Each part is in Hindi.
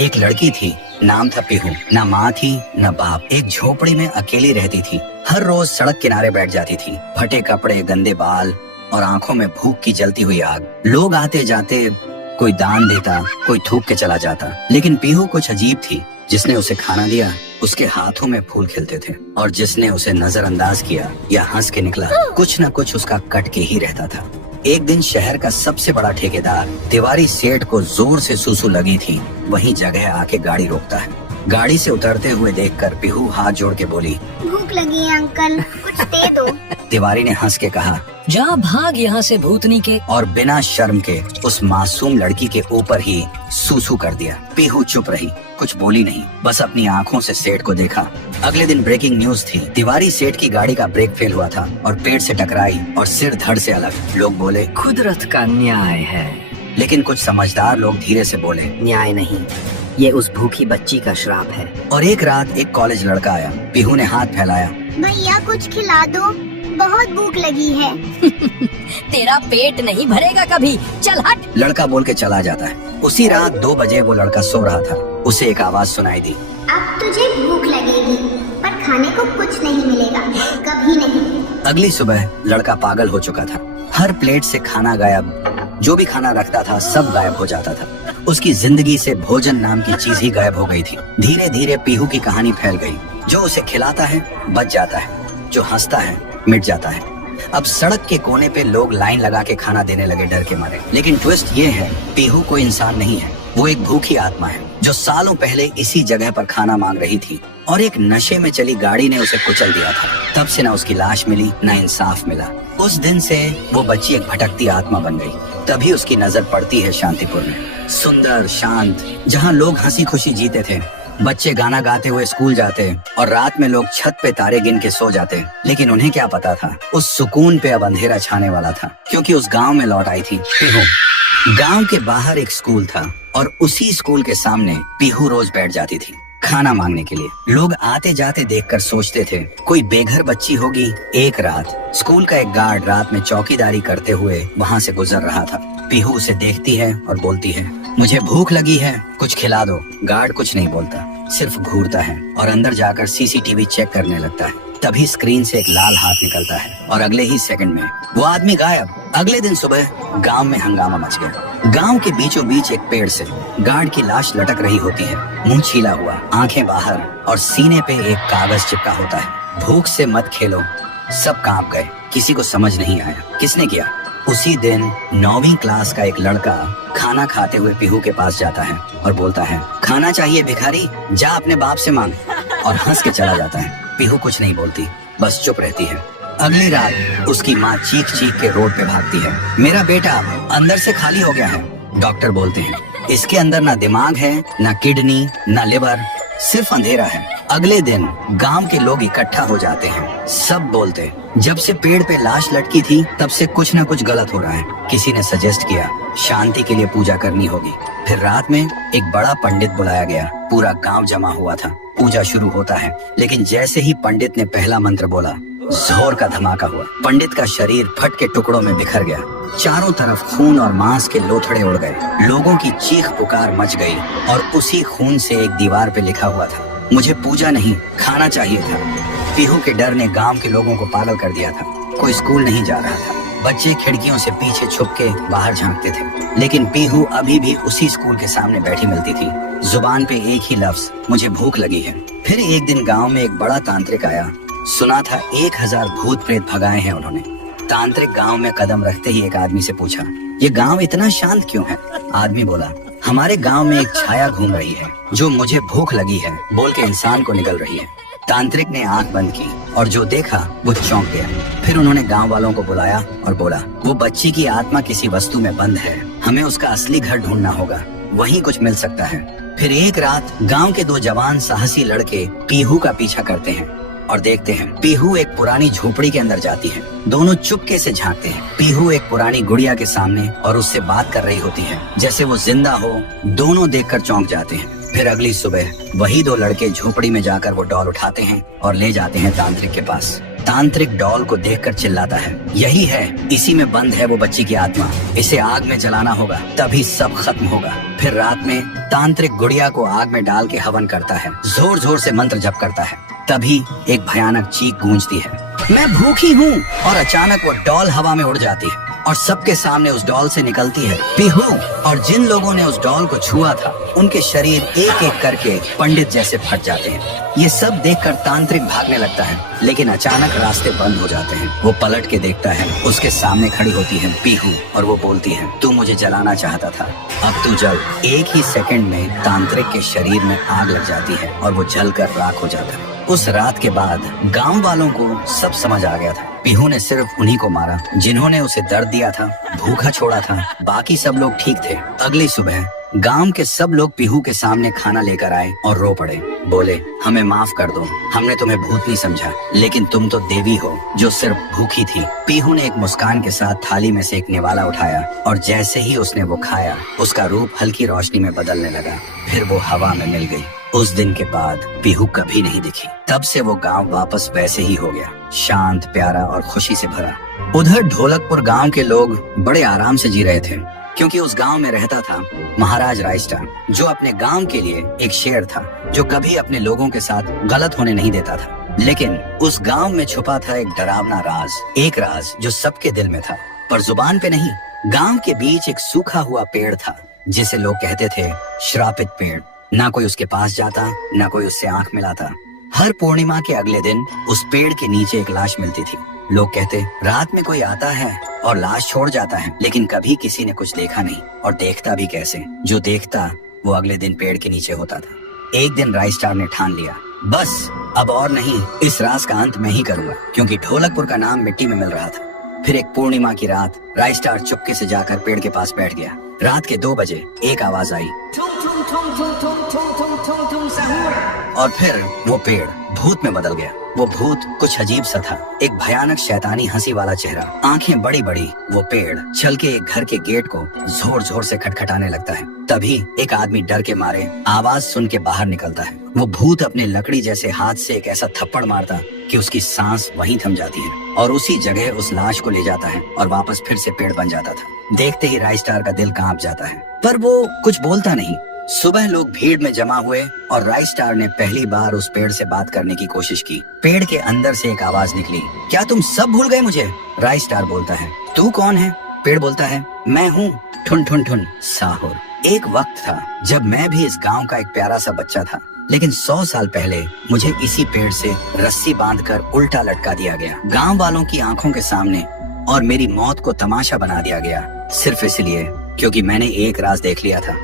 एक लड़की थी, नाम था पीहू। ना माँ थी न बाप, एक झोपड़ी में अकेली रहती थी। हर रोज सड़क किनारे बैठ जाती थी, फटे कपड़े, गंदे बाल और आंखों में भूख की जलती हुई आग। लोग आते जाते, कोई दान देता, कोई थूक के चला जाता, लेकिन पीहू कुछ अजीब थी। जिसने उसे खाना दिया उसके हाथों में फूल खिलते थे, और जिसने उसे नजरअंदाज किया या हंस के निकला, कुछ न कुछ उसका कट के ही रहता था। एक दिन शहर का सबसे बड़ा ठेकेदार तिवारी सेठ को जोर से सुसु लगी थी। वहीं जगह आके गाड़ी रोकता है। गाड़ी से उतरते हुए देखकर पीहू हाथ जोड़ के बोली, भूख लगी है अंकल, कुछ दे दो। तिवारी ने हंस के कहा, जा भाग यहाँ से भूतनी के। और बिना शर्म के उस मासूम लड़की के ऊपर ही सूसू कर दिया। पीहू चुप रही, कुछ बोली नहीं, बस अपनी आंखों से सेठ को देखा। अगले दिन ब्रेकिंग न्यूज थी। तिवारी सेठ की गाड़ी का ब्रेक फेल हुआ था और पेड़ से टकराई और सिर धड़ से अलग। लोग बोले, कुदरत का न्याय है। लेकिन कुछ समझदार लोग धीरे से बोले, न्याय नहीं, ये उस भूखी बच्ची का श्राप है। और एक रात एक कॉलेज लड़का आया। पीहू ने हाथ फैलाया, भैया कुछ खिला दो, बहुत भूख लगी है। तेरा पेट नहीं भरेगा कभी, चल हट। लड़का बोल के चला जाता है। उसी रात 2 बजे वो लड़का सो रहा था। उसे एक आवाज सुनाई दी, अब तुझे भूख लगेगी, पर खाने को कुछ नहीं मिलेगा, कभी नहीं। अगली सुबह लड़का पागल हो चुका था। हर प्लेट से खाना गायब, जो भी खाना रखता था सब गायब हो जाता था। उसकी जिंदगी से भोजन नाम की चीज ही गायब हो गई थी। धीरे धीरे पीहू की कहानी फैल गई। जो उसे खिलाता है बच जाता है, जो हंसता है मिट जाता है। अब सड़क के कोने पे लोग लाइन लगा के खाना देने लगे डर के मारे। लेकिन ट्विस्ट ये है, पीहू कोई इंसान नहीं है, वो एक भूखी आत्मा है जो सालों पहले इसी जगह पर खाना मांग रही थी, और एक नशे में चली गाड़ी ने उसे कुचल दिया था। तब से न उसकी लाश मिली न इंसाफ मिला। उस दिन से वो बच्ची एक भटकती आत्मा बन गई। तभी उसकी नजर पड़ती है शांतिपुर में, सुंदर शांत, जहाँ लोग हंसी खुशी जीते थे, बच्चे गाना गाते हुए स्कूल जाते और रात में लोग छत पे तारे गिन के सो जाते। लेकिन उन्हें क्या पता था, उस सुकून पे अब अंधेरा छाने वाला था, क्योंकि उस गांव में लौट आई थी पीहू। गांव के बाहर एक स्कूल था और उसी स्कूल के सामने पीहू रोज बैठ जाती थी खाना मांगने के लिए। लोग आते जाते देखकर सोचते थे कोई बेघर बच्ची होगी। एक रात स्कूल का एक गार्ड रात में चौकीदारी करते हुए वहाँ से गुजर रहा था। पीहू उसे देखती है और बोलती है, मुझे भूख लगी है, कुछ खिला दो। गार्ड कुछ नहीं बोलता, सिर्फ घूरता है और अंदर जाकर सीसीटीवी चेक करने लगता है। तभी स्क्रीन से एक लाल हाथ निकलता है और अगले ही सेकंड में वो आदमी गायब। अगले दिन सुबह गांव में हंगामा मच गया। गांव के बीचों बीच एक पेड़ से गार्ड की लाश लटक रही होती है, मुंह छीला हुआ, आंखें बाहर और सीने पे एक कागज चिपका होता है, भूख से मत खेलो। सब कांप गए, किसी को समझ नहीं आया किसने किया। उसी दिन 9वीं क्लास का एक लड़का खाना खाते हुए पीहू के पास जाता है और बोलता है, खाना चाहिए भिखारी, जा अपने बाप से मांग, और हंस के चला जाता है। पीहू कुछ नहीं बोलती, बस चुप रहती है। अगली रात उसकी माँ चीख चीख के रोड पे भागती है, मेरा बेटा अंदर से खाली हो गया है। डॉक्टर बोलते हैं, इसके अंदर ना दिमाग है, ना किडनी, ना लिवर, सिर्फ अंधेरा है। अगले दिन गांव के लोग इकट्ठा हो जाते हैं। सब बोलते, जब से पेड़ पे लाश लटकी थी तब से कुछ न कुछ गलत हो रहा है। किसी ने सजेस्ट किया शांति के लिए पूजा करनी होगी। फिर रात में एक बड़ा पंडित बुलाया गया। पूरा गांव जमा हुआ था। पूजा शुरू होता है, लेकिन जैसे ही पंडित ने पहला मंत्र बोला, जोर का धमाका हुआ। पंडित का शरीर फट के टुकड़ों में बिखर गया। चारों तरफ खून और मांस के लोथड़े उड़ गए। लोगों की चीख पुकार मच गई और उसी खून से एक दीवार पे लिखा हुआ था, मुझे पूजा नहीं खाना चाहिए था। पीहू के डर ने गांव के लोगों को पागल कर दिया था। कोई स्कूल नहीं जा रहा था। बच्चे खिड़कियों से पीछे छुप के बाहर झांकते थे। लेकिन पीहू अभी भी उसी स्कूल के सामने बैठी मिलती थी। जुबान पे एक ही लफ्ज, मुझे भूख लगी है। फिर एक दिन गांव में एक बड़ा तांत्रिक आया। सुना था 1000 भूत प्रेत भगाए हैं उन्होंने। तांत्रिक गांव में कदम रखते ही एक आदमी से पूछा, ये गांव इतना शांत क्यों है? आदमी बोला, हमारे गांव में एक छाया घूम रही है जो मुझे भूख लगी है बोल के इंसान को निगल रही है। तांत्रिक ने आंख बंद की और जो देखा वो चौंक गया। फिर उन्होंने गांव वालों को बुलाया और बोला, वो बच्ची की आत्मा किसी वस्तु में बंद है, हमें उसका असली घर ढूंढना होगा, वहीं कुछ मिल सकता है। फिर एक रात गांव के 2 जवान साहसी लड़के पीहू का पीछा करते हैं और देखते हैं पीहू एक पुरानी झोपड़ी के अंदर जाती है। दोनों चुपके से झांकते हैं। पीहू एक पुरानी गुड़िया के सामने और उससे बात कर रही होती है जैसे वो जिंदा हो। दोनों देखकर चौंक जाते हैं। फिर अगली सुबह वही 2 लड़के झोपड़ी में जाकर वो डॉल उठाते हैं और ले जाते हैं तांत्रिक के पास। तांत्रिक डॉल को देखकर चिल्लाता है, यही है, इसी में बंद है वो बच्ची की आत्मा, इसे आग में जलाना होगा, तभी सब खत्म होगा। फिर रात में तांत्रिक गुड़िया को आग में डाल के हवन करता है, जोर जोर से मंत्र जप करता है। तभी एक भयानक चीख गूंजती है, मैं भूखी हूँ, और अचानक वो डॉल हवा में उड़ जाती है और सबके सामने उस डॉल से निकलती है पीहू। और जिन लोगों ने उस डॉल को छुआ था उनके शरीर एक एक करके पंडित जैसे फट जाते हैं। ये सब देखकर तांत्रिक भागने लगता है, लेकिन अचानक रास्ते बंद हो जाते हैं। वो पलट के देखता है, उसके सामने खड़ी होती है पीहू और वो बोलती है, तू मुझे जलाना चाहता था, अब तू जल। एक ही सेकंड में तांत्रिक के शरीर में आग लग जाती है और वो जलकर राख हो जाता है। उस रात के बाद गांव वालों को सब समझ आ गया था, पीहू ने सिर्फ उन्हीं को मारा जिन्होंने उसे दर्द दिया था, भूखा छोड़ा था, बाकी सब लोग ठीक थे। अगली सुबह गांव के सब लोग पीहू के सामने खाना लेकर आए और रो पड़े, बोले, हमें माफ कर दो, हमने तुम्हें भूत नहीं समझा, लेकिन तुम तो देवी हो जो सिर्फ भूखी थी। पीहू ने एक मुस्कान के साथ थाली में से एक निवाला उठाया और जैसे ही उसने वो खाया, उसका रूप हल्की रोशनी में बदलने लगा, फिर वो हवा में मिल गई। उस दिन के बाद पीहू कभी नहीं दिखी। तब से वो गांव वापस वैसे ही हो गया, शांत, प्यारा और खुशी से भरा। उधर ढोलकपुर गांव के लोग बड़े आराम से जी रहे थे, क्योंकि उस गांव में रहता था महाराज रायस्टार, जो अपने गांव के लिए एक शेर था, जो कभी अपने लोगों के साथ गलत होने नहीं देता था। लेकिन उस गांव में छुपा था एक डरावना राज, एक राज जो सबके दिल में था पर जुबान पे नहीं। गांव के बीच एक सूखा हुआ पेड़ था जिसे लोग कहते थे श्रापित पेड़। ना कोई उसके पास जाता, ना कोई उससे आंख मिलाता। हर पूर्णिमा के अगले दिन उस पेड़ के नीचे एक लाश मिलती थी। लोग कहते, रात में कोई आता है और लाश छोड़ जाता है, लेकिन कभी किसी ने कुछ देखा नहीं, और देखता भी कैसे, जो देखता वो अगले दिन पेड़ के नीचे होता था। एक दिन रायस्टार ने ठान लिया, बस अब और नहीं, इस राज का अंत मैं ही करूंगा, क्योंकि ढोलकपुर का नाम मिट्टी में मिल रहा था। फिर एक पूर्णिमा की रात रायस्टार चुपके से जाकर पेड़ के पास बैठ गया। रात के 2 बजे एक आवाज आई, और फिर वो पेड़ भूत में बदल गया। वो भूत कुछ अजीब सा था, एक भयानक शैतानी हंसी वाला चेहरा, आंखें बड़ी बड़ी। वो पेड़ चल के एक घर के गेट को जोर जोर से खटखटाने लगता है। तभी एक आदमी डर के मारे आवाज सुन के बाहर निकलता है। वो भूत अपने लकड़ी जैसे हाथ से एक ऐसा थप्पड़ मारता कि उसकी सांस वहीं थम जाती है, और उसी जगह उस लाश को ले जाता है और वापस फिर से पेड़ बन जाता था। देखते ही रायस्टार का दिल कांप जाता है, पर वो कुछ बोलता नहीं। सुबह लोग भीड़ में जमा हुए और रायस्टार ने पहली बार उस पेड़ से बात करने की कोशिश की। पेड़ के अंदर से एक आवाज निकली, क्या तुम सब भूल गए मुझे? रायस्टार बोलता है, तू कौन है? पेड़ बोलता है, मैं हूँ ठुन ठुन ठुन साहुर। एक वक्त था जब मैं भी इस गांव का एक प्यारा सा बच्चा था, लेकिन 100 साल पहले मुझे इसी पेड़ से रस्सी बांधकर उल्टा लटका दिया गया, गांव वालों की आंखों के सामने, और मेरी मौत को तमाशा बना दिया गया, सिर्फ इसलिए क्योंकि मैंने एक राज देख लिया था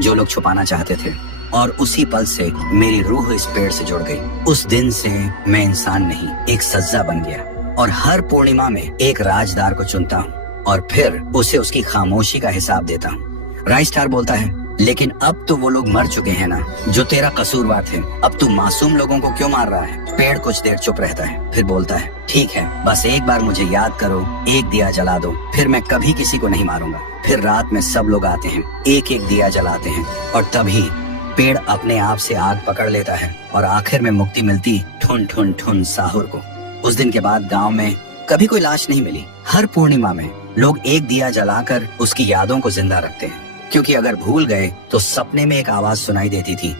जो लोग छुपाना चाहते थे। और उसी पल से मेरी रूह इस पेड़ से जुड़ गई। उस दिन से मैं इंसान नहीं, एक सज्जा बन गया, और हर पूर्णिमा में एक राजदार को चुनता हूँ और फिर उसे उसकी खामोशी का हिसाब देता हूँ। रायस्टार बोलता है, लेकिन अब तो वो लोग मर चुके हैं ना, जो तेरा कसूरवार थे। अब तू मासूम लोगों को क्यों मार रहा है? पेड़ कुछ देर चुप रहता है, फिर बोलता है, ठीक है, बस एक बार मुझे याद करो, एक दिया जला दो, फिर मैं कभी किसी को नहीं मारूंगा। फिर रात में सब लोग आते हैं, एक एक दिया जलाते हैं, और तभी पेड़ अपने आप से आग पकड़ लेता है और आखिर में मुक्ति मिलती ठुन ठुन ठुन साहुर को। उस दिन के बाद गांव में कभी कोई लाश नहीं मिली। हर पूर्णिमा में लोग एक दिया जलाकर उसकी यादों को जिंदा रखते हैं, क्योंकि अगर भूल गए तो सपने में एक आवाज सुनाई देती थी,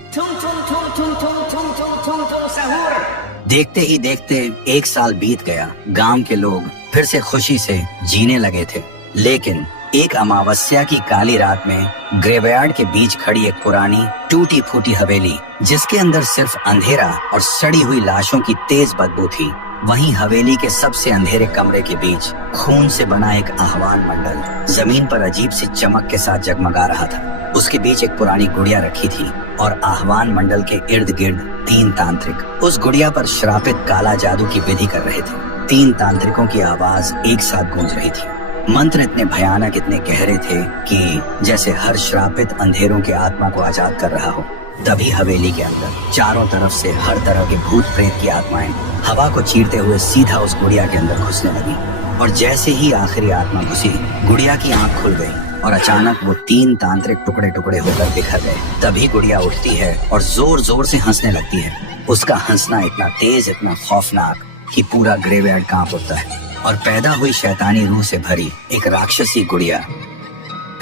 देखते ही देखते 1 साल बीत गया। गांव के लोग फिर से खुशी से जीने लगे थे, लेकिन एक अमावस्या की काली रात में ग्रेवयार्ड के बीच खड़ी एक पुरानी टूटी फूटी हवेली, जिसके अंदर सिर्फ अंधेरा और सड़ी हुई लाशों की तेज बदबू थी, वहीं हवेली के सबसे अंधेरे कमरे के बीच खून से बना एक आह्वान मंडल जमीन पर अजीब सी चमक के साथ जगमगा रहा था। उसके बीच एक पुरानी गुड़िया रखी थी और आह्वान मंडल के इर्द गिर्द 3 तांत्रिक उस गुड़िया पर श्रापित काला जादू की विधि कर रहे थे। 3 तांत्रिकों की आवाज एक साथ गूंज रही थी। मंत्र इतने भयानक, इतने गहरे थे कि जैसे हर श्रापित अंधेरों की आत्मा को आजाद कर रहा हो। तभी हवेली के अंदर चारों तरफ से हर तरह के भूत प्रेत की आत्माएं हवा को चीरते हुए सीधा उस गुड़िया के अंदर घुसने लगी, और जैसे ही आखिरी आत्मा घुसी, गुड़िया की आंख खुल गई और अचानक वो 3 तांत्रिक टुकड़े टुकड़े होकर बिखर गए। तभी गुड़िया उठती है और जोर जोर से हंसने लगती है। उसका हंसना इतना तेज, इतना खौफनाक कि पूरा ग्रेवयार्ड कांप उठता है और पैदा हुई शैतानी रूह से भरी एक राक्षसी गुड़िया।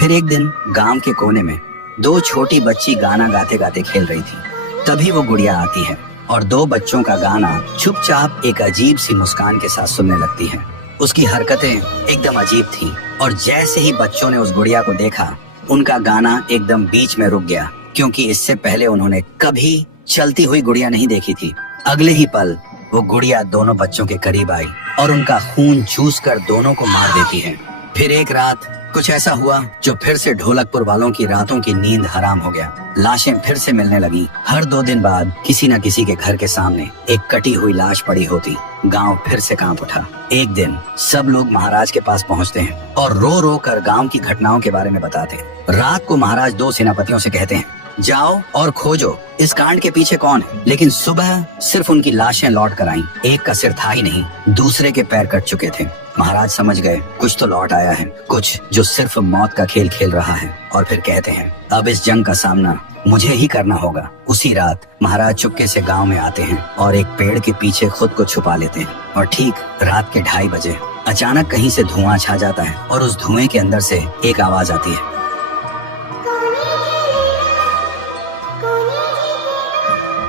फिर एक दिन गांव के कोने में दो छोटी बच्ची गाना गाते गाते खेल रही थी। तभी वो गुड़िया आती है और दो बच्चों का गाना चुपचाप एक अजीब सी मुस्कान के साथ सुनने लगती है। उसकी हरकतें एकदम अजीब थी और जैसे ही बच्चों ने उस गुड़िया को देखा, उनका गाना एकदम बीच में रुक गया, क्योंकि इससे पहले उन्होंने कभी चलती हुई गुड़िया नहीं देखी थी। अगले ही पल वो गुड़िया दोनों बच्चों के करीब आई और उनका खून चूस कर दोनों को मार देती है। फिर एक रात कुछ ऐसा हुआ जो फिर से ढोलकपुर वालों की रातों की नींद हराम हो गया। लाशें फिर से मिलने लगी। हर 2 दिन बाद किसी न किसी के घर के सामने एक कटी हुई लाश पड़ी होती। गांव फिर से कांप उठा। एक दिन सब लोग महाराज के पास पहुंचते हैं और रो रो कर गांव की घटनाओं के बारे में बताते हैं। रात को महाराज 2 सेनापतियों से कहते हैं, जाओ और खोजो इस कांड के पीछे कौन है। लेकिन सुबह सिर्फ उनकी लाशें लौट कर आईं। एक का सिर था ही नहीं, दूसरे के पैर कट चुके थे। महाराज समझ गए कुछ तो लौट आया है, कुछ जो सिर्फ मौत का खेल खेल रहा है। और फिर कहते हैं, अब इस जंग का सामना मुझे ही करना होगा। उसी रात महाराज चुपके से गांव में आते हैं और एक पेड़ के पीछे खुद को छुपा लेते हैं। और ठीक रात के 2:30 बजे अचानक कहीं से धुआं छा जाता है और उस धुएं के अंदर से एक आवाज आती है,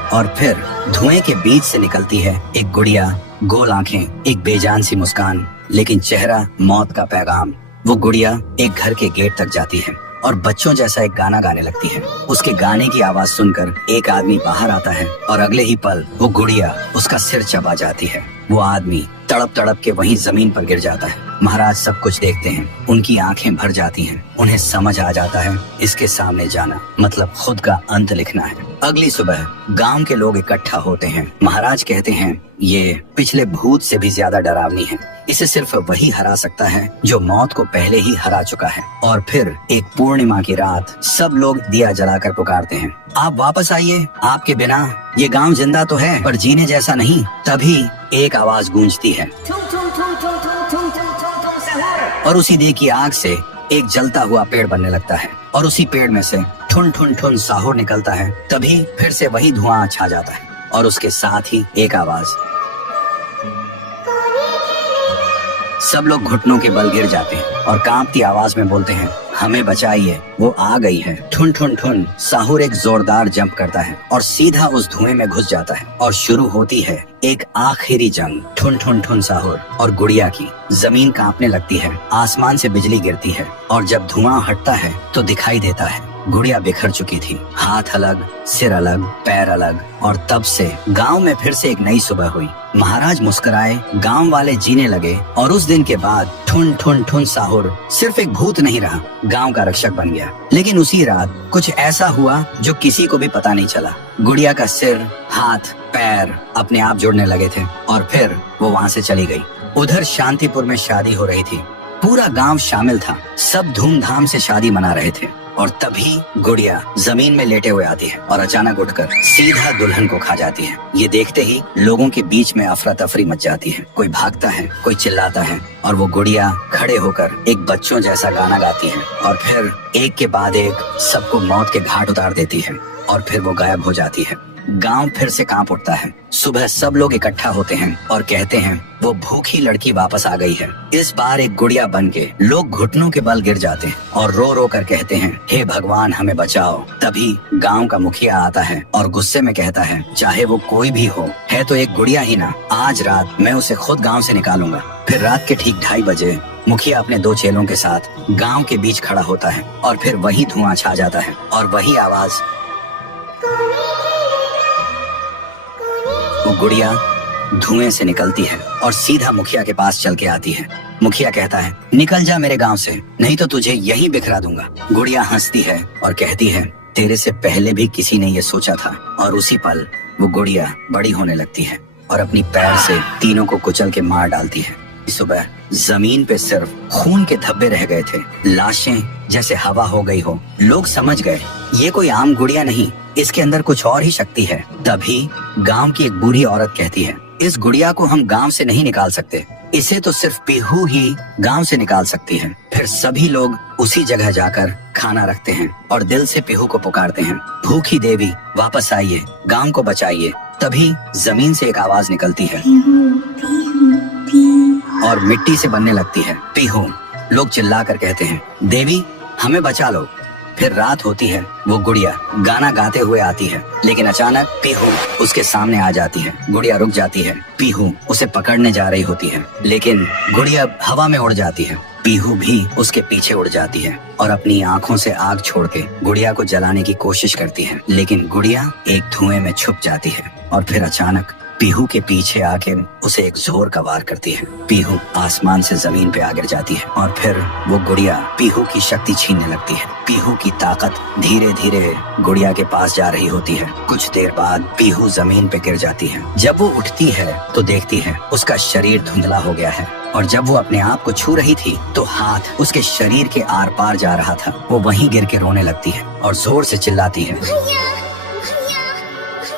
और फिर धुएं के बीच से निकलती है एक गुड़िया, गोल आंखें, एक बेजान सी मुस्कान, लेकिन चेहरा मौत का पैगाम। वो गुड़िया एक घर के गेट तक जाती है और बच्चों जैसा एक गाना गाने लगती है। उसके गाने की आवाज सुनकर एक आदमी बाहर आता है और अगले ही पल वो गुड़िया उसका सिर चबा जाती है। वो आदमी तड़प तड़प के वहीं जमीन पर गिर जाता है। महाराज सब कुछ देखते हैं, उनकी आंखें भर जाती हैं। उन्हें समझ आ जाता है इसके सामने जाना मतलब खुद का अंत लिखना है। अगली सुबह गांव के लोग इकट्ठा होते हैं। महाराज कहते हैं, ये पिछले भूत से भी ज्यादा डरावनी है। इसे सिर्फ वही हरा सकता है जो मौत को पहले ही हरा चुका है। और फिर एक पूर्णिमा की रात सब लोग दिया जलाकर पुकारते हैं, आप वापस आइए, आपके बिना ये गांव जिंदा तो है पर जीने जैसा नहीं। तभी एक आवाज गूंजती है और उसी देह की आग से एक जलता हुआ पेड़ बनने लगता है और उसी पेड़ में से ठुन ठुन ठुन साहुर निकलता है। तभी फिर से वही धुआं छा जाता है और उसके साथ ही एक आवाज। सब लोग घुटनों के बल गिर जाते हैं और कांपती आवाज में बोलते हैं, हमें बचाइए, वो आ गई है। ठुन ठुन ठुन साहुर एक जोरदार जंप करता है और सीधा उस धुएं में घुस जाता है और शुरू होती है एक आखिरी जंग ठुन ठुन ठुन साहुर और गुड़िया की। जमीन कांपने लगती है, आसमान से बिजली गिरती है और जब धुआं हटता है तो दिखाई देता है गुड़िया बिखर चुकी थी। हाथ अलग, सिर अलग, पैर अलग। और तब से गांव में फिर से एक नई सुबह हुई। महाराज मुस्कुराए, गांव वाले जीने लगे और उस दिन के बाद ठुन ठुन ठुन साहुर सिर्फ एक भूत नहीं रहा, गांव का रक्षक बन गया। लेकिन उसी रात कुछ ऐसा हुआ जो किसी को भी पता नहीं चला। गुड़िया का सिर, हाथ, पैर अपने आप जुड़ने लगे थे और फिर वो वहाँ से चली गई। उधर शांतिपुर में शादी हो रही थी, पूरा गांव शामिल था, सब धूमधाम से शादी मना रहे थे। और तभी गुड़िया जमीन में लेटे हुए आती है और अचानक उठकर सीधा दुल्हन को खा जाती है। ये देखते ही लोगों के बीच में अफरा तफरी मच जाती है। कोई भागता है, कोई चिल्लाता है और वो गुड़िया खड़े होकर एक बच्चों जैसा गाना गाती है और फिर एक के बाद एक सबको मौत के घाट उतार देती है और फिर वो गायब हो जाती है। गांव फिर से कांप उठता है। सुबह सब लोग इकट्ठा होते हैं और कहते हैं, वो भूखी लड़की वापस आ गई है। इस बार एक गुड़िया बन के लोग घुटनों के बल गिर जाते हैं और रो रो कर कहते हैं, हे भगवान हमें बचाओ। तभी गांव का मुखिया आता है और गुस्से में कहता है, चाहे वो कोई भी हो, है तो एक गुड़िया ही ना, आज रात मैं उसे खुद गाँव से निकालूंगा। फिर रात के ठीक 2:30 बजे मुखिया अपने 2 चेलों के साथ गाँव के बीच खड़ा होता है और फिर वही धुआं छा जाता है और वही आवाज। वो गुड़िया धुएं से निकलती है और सीधा मुखिया के पास चल के आती है। मुखिया कहता है, निकल जा मेरे गांव से, नहीं तो तुझे यहीं बिखरा दूंगा। गुड़िया हंसती है और कहती है, तेरे से पहले भी किसी ने ये सोचा था। और उसी पल वो गुड़िया बड़ी होने लगती है और अपनी पैर से तीनों को कुचल के मार डालती है। सुबह जमीन पे सिर्फ खून के धब्बे रह गए थे, लाशें जैसे हवा हो गई हो। लोग समझ गए ये कोई आम गुड़िया नहीं, इसके अंदर कुछ और ही शक्ति है। तभी गांव की एक बूढ़ी औरत कहती है, इस गुड़िया को हम गांव से नहीं निकाल सकते, इसे तो सिर्फ पीहू ही गांव से निकाल सकती है। फिर सभी लोग उसी जगह जाकर खाना रखते हैं और दिल से पीहू को पुकारते हैं, भूखी देवी वापस आइए, गांव को बचाइए। तभी जमीन से एक आवाज निकलती है और मिट्टी से बनने लगती है पीहू। लोग चिल्लाकर कहते हैं, देवी हमें बचा लो। फिर रात होती है। वो गुड़िया गाना गाते हुए आती है, लेकिन अचानक पीहू उसके सामने आ जाती है। गुड़िया रुक जाती है। पीहू उसे पकड़ने जा रही होती है, लेकिन गुड़िया हवा में उड़ जाती है। पीहू भी उसके पीछे उड़ जाती है और अपनी आंखों से आग छोड़ के गुड़िया को जलाने की कोशिश करती है, लेकिन गुड़िया एक धुएं में छुप जाती है और फिर अचानक पीहू के पीछे आके उसे एक जोर का वार करती है। पीहू आसमान से जमीन पे आ गिर जाती है और फिर वो गुड़िया पीहू की शक्ति छीनने लगती है। पीहू की ताकत धीरे धीरे गुड़िया के पास जा रही होती है। कुछ देर बाद पीहू जमीन पे गिर जाती है। जब वो उठती है तो देखती है उसका शरीर धुंधला हो गया है और जब वो अपने आप को छू रही थी तो हाथ उसके शरीर के आर पार जा रहा था। वो वहीं गिर के रोने लगती है और जोर से चिल्लाती है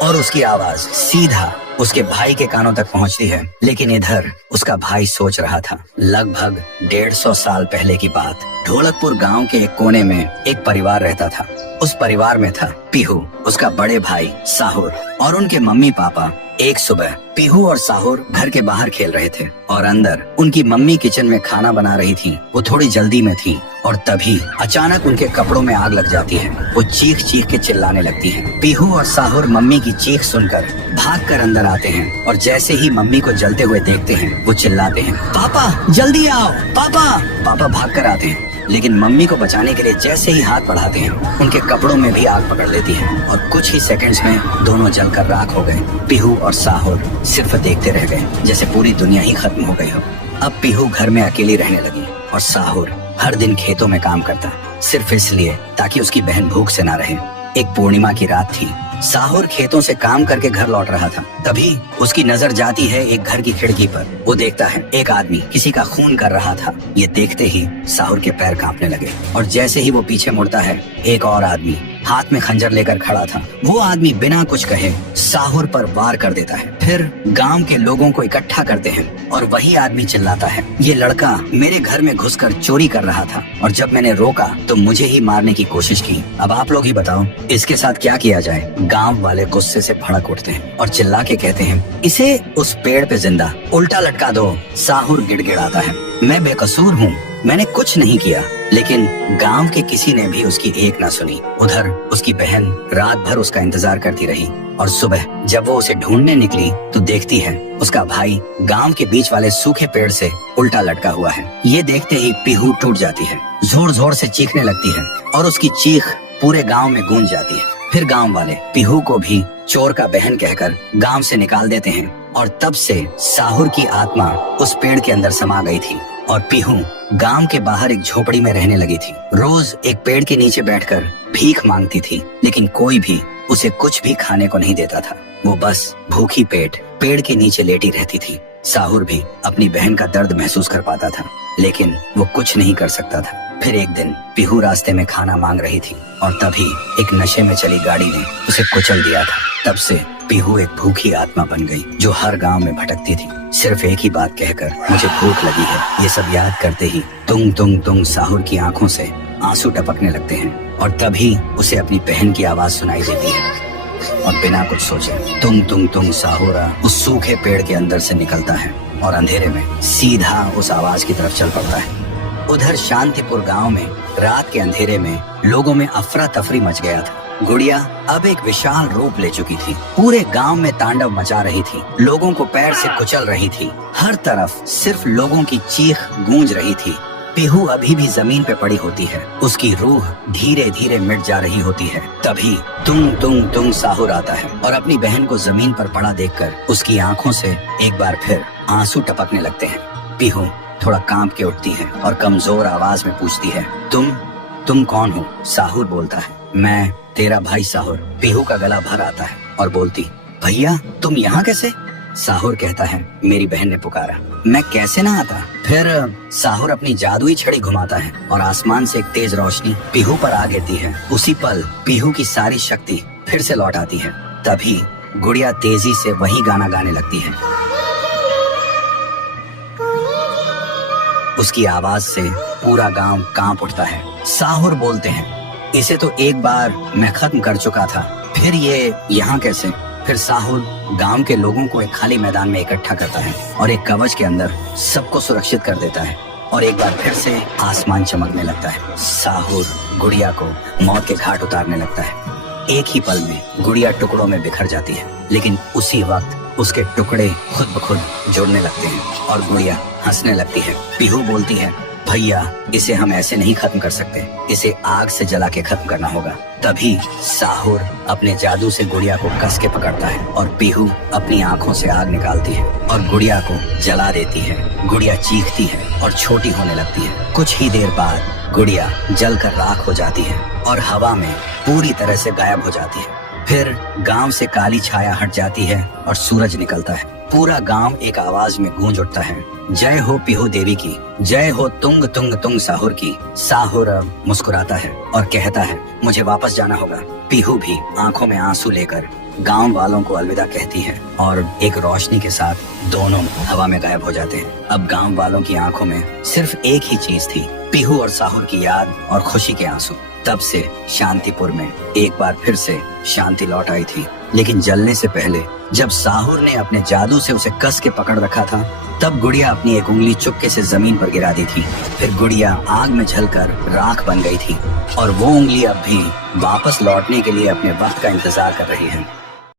और उसकी आवाज सीधा उसके भाई के कानों तक पहुंचती है। लेकिन इधर उसका भाई सोच रहा था। लगभग 150 साल पहले की बात। ढोलकपुर गांव के एक कोने में एक परिवार रहता था। उस परिवार में था पीहू, उसका बड़े भाई साहुर और उनके मम्मी पापा। एक सुबह पीहू और साहुर घर के बाहर खेल रहे थे और अंदर उनकी मम्मी किचन में खाना बना रही थी। वो थोड़ी जल्दी में थी और तभी अचानक उनके कपड़ों में आग लग जाती है। वो चीख चीख के चिल्लाने लगती हैं। पीहू और साहुर मम्मी की चीख सुनकर भागकर अंदर आते हैं और जैसे ही मम्मी को जलते हुए देखते हैं वो चिल्लाते हैं, पापा जल्दी आओ पापा। पापा भागकर आते हैं, लेकिन मम्मी को बचाने के लिए जैसे ही हाथ बढ़ाते हैं उनके कपड़ों में भी आग पकड़ लेती है और कुछ ही सेकंड्स में दोनों जलकर राख हो गए। पीहू और साहुर सिर्फ देखते रह गए, जैसे पूरी दुनिया ही खत्म हो गई हो। अब पीहू घर में अकेली रहने लगी और साहुर हर दिन खेतों में काम करता, सिर्फ इसलिए ताकि उसकी बहन भूख से ना रहे। एक पूर्णिमा की रात थी। साहुर खेतों से काम करके घर लौट रहा था। तभी उसकी नजर जाती है एक घर की खिड़की पर। वो देखता है एक आदमी किसी का खून कर रहा था। ये देखते ही साहुर के पैर कांपने लगे और जैसे ही वो पीछे मुड़ता है एक और आदमी हाथ में खंजर लेकर खड़ा था। वो आदमी बिना कुछ कहे साहुर पर वार कर देता है। फिर गांव के लोगों को इकट्ठा करते हैं और वही आदमी चिल्लाता है, ये लड़का मेरे घर में घुसकर चोरी कर रहा था और जब मैंने रोका तो मुझे ही मारने की कोशिश की। अब आप लोग ही बताओ इसके साथ क्या किया जाए। गांव वाले गुस्से से भड़क उठते हैं और चिल्ला के कहते हैं, इसे उस पेड़ पे जिंदा उल्टा लटका दो। साहुर गिड़गिड़ाता है, मैं बेकसूर हूँ, मैंने कुछ नहीं किया। लेकिन गांव के किसी ने भी उसकी एक ना सुनी। उधर उसकी बहन रात भर उसका इंतजार करती रही और सुबह जब वो उसे ढूंढने निकली तो देखती है उसका भाई गांव के बीच वाले सूखे पेड़ से उल्टा लटका हुआ है। ये देखते ही पीहू टूट जाती है, जोर जोर से चीखने लगती है और उसकी चीख पूरे गांव में गूंज जाती है। फिर गांव वाले पीहू को भी चोर का बहन कहकर गांव से निकाल देते हैं और तब से साहुर की आत्मा उस पेड़ के अंदर समा गई थी और पीहू गांव के बाहर एक झोपड़ी में रहने लगी थी। रोज एक पेड़ के नीचे बैठकर भीख मांगती थी, लेकिन कोई भी उसे कुछ भी खाने को नहीं देता था। वो बस भूखी पेट पेड़ के नीचे लेटी रहती थी। साहुर भी अपनी बहन का दर्द महसूस कर पाता था, लेकिन वो कुछ नहीं कर सकता था। फिर एक दिन पीहू रास्ते में खाना मांग रही थी और तभी एक नशे में चली गाड़ी ने उसे कुचल दिया था। तब से पीहू एक भूखी आत्मा बन गई जो हर गांव में भटकती थी, सिर्फ एक ही बात कहकर, मुझे भूख लगी है। ये सब याद करते ही तुंग तुंग तुंग साहुर की आंखों से आंसू टपकने लगते हैं और तभी उसे अपनी बहन की आवाज सुनाई देती है और बिना कुछ सोचे तुंग तुंग तुंग साहुरा उस सूखे पेड़ के अंदर से निकलता है और अंधेरे में सीधा उस आवाज की तरफ चल पड़ता है। उधर शांतिपुर गांव में रात के अंधेरे में लोगों में अफरा तफरी मच गया था। गुड़िया अब एक विशाल रूप ले चुकी थी, पूरे गांव में तांडव मचा रही थी, लोगों को पैर से कुचल रही थी। हर तरफ सिर्फ लोगों की चीख गूंज रही थी। पीहू अभी भी जमीन पे पड़ी होती है, उसकी रूह धीरे धीरे मिट जा रही होती है। तभी तुंग तुंग तुंग साहुर आता है और अपनी बहन को जमीन पर पड़ा देखकर उसकी आंखों से एक बार फिर आंसू टपकने लगते हैं। पीहू थोड़ा कांप के उठती है और कमजोर आवाज में पूछती है, तुम कौन हो? साहुर बोलता है, मैं तेरा भाई साहुर। पीहू का गला भर आता है और बोलती, भैया तुम यहाँ कैसे? साहुर कहता है, मेरी बहन ने पुकारा, मैं कैसे ना आता। फिर साहुर अपनी जादुई छड़ी घुमाता है और आसमान से एक तेज रोशनी पीहू पर आ गिरती है। उसी पल पीहू की सारी शक्ति फिर से लौट आती है। तभी गुड़िया तेजी से वही गाना गाने लगती है। उसकी आवाज से पूरा गांव कांप उठता है। साहुर बोलते हैं, इसे तो एक बार मैं खत्म कर चुका था, फिर ये यहाँ कैसे? फिर साहुर गांव के लोगों को एक खाली मैदान में इकट्ठा करता है और एक कवच के अंदर सबको सुरक्षित कर देता है और एक बार फिर से आसमान चमकने लगता है। साहुर गुड़िया को मौत के घाट उतारने लगता है। एक ही पल में गुड़िया टुकड़ों में बिखर जाती है, लेकिन उसी वक्त उसके टुकड़े खुद ब खुद जुड़ने लगते हैं और गुड़िया हंसने लगती है। पीहू बोलती है, भैया इसे हम ऐसे नहीं खत्म कर सकते, इसे आग से जला के खत्म करना होगा। तभी साहुर अपने जादू से गुड़िया को कस के पकड़ता है और पीहू अपनी आंखों से आग निकालती है और गुड़िया को जला देती है। गुड़िया चीखती है और छोटी होने लगती है। कुछ ही देर बाद गुड़िया जलकर राख हो जाती है और हवा में पूरी तरह से गायब हो जाती है। फिर गांव से काली छाया हट जाती है और सूरज निकलता है। पूरा गांव एक आवाज में गूंज उठता है, जय हो पीहू देवी की, जय हो तुंग तुंग तुंग साहुर की। साहुर मुस्कुराता है और कहता है, मुझे वापस जाना होगा। पीहू भी आंखों में आंसू लेकर गांव वालों को अलविदा कहती है और एक रोशनी के साथ दोनों हवा में गायब हो जाते हैं। अब गांव वालों की आंखों में सिर्फ एक ही चीज थी, पीहू और साहुर की याद और खुशी के आंसू। तब से शांतिपुर में एक बार फिर से शांति लौट आई थी, लेकिन जलने से पहले जब साहुर ने अपने जादू से उसे कस के पकड़ रखा था, तब गुड़िया अपनी एक उंगली चुपके से जमीन पर गिरा दी थी। फिर गुड़िया आग में जलकर राख बन गई थी और वो उंगली अब भी वापस लौटने के लिए अपने वक्त का इंतजार कर रही है।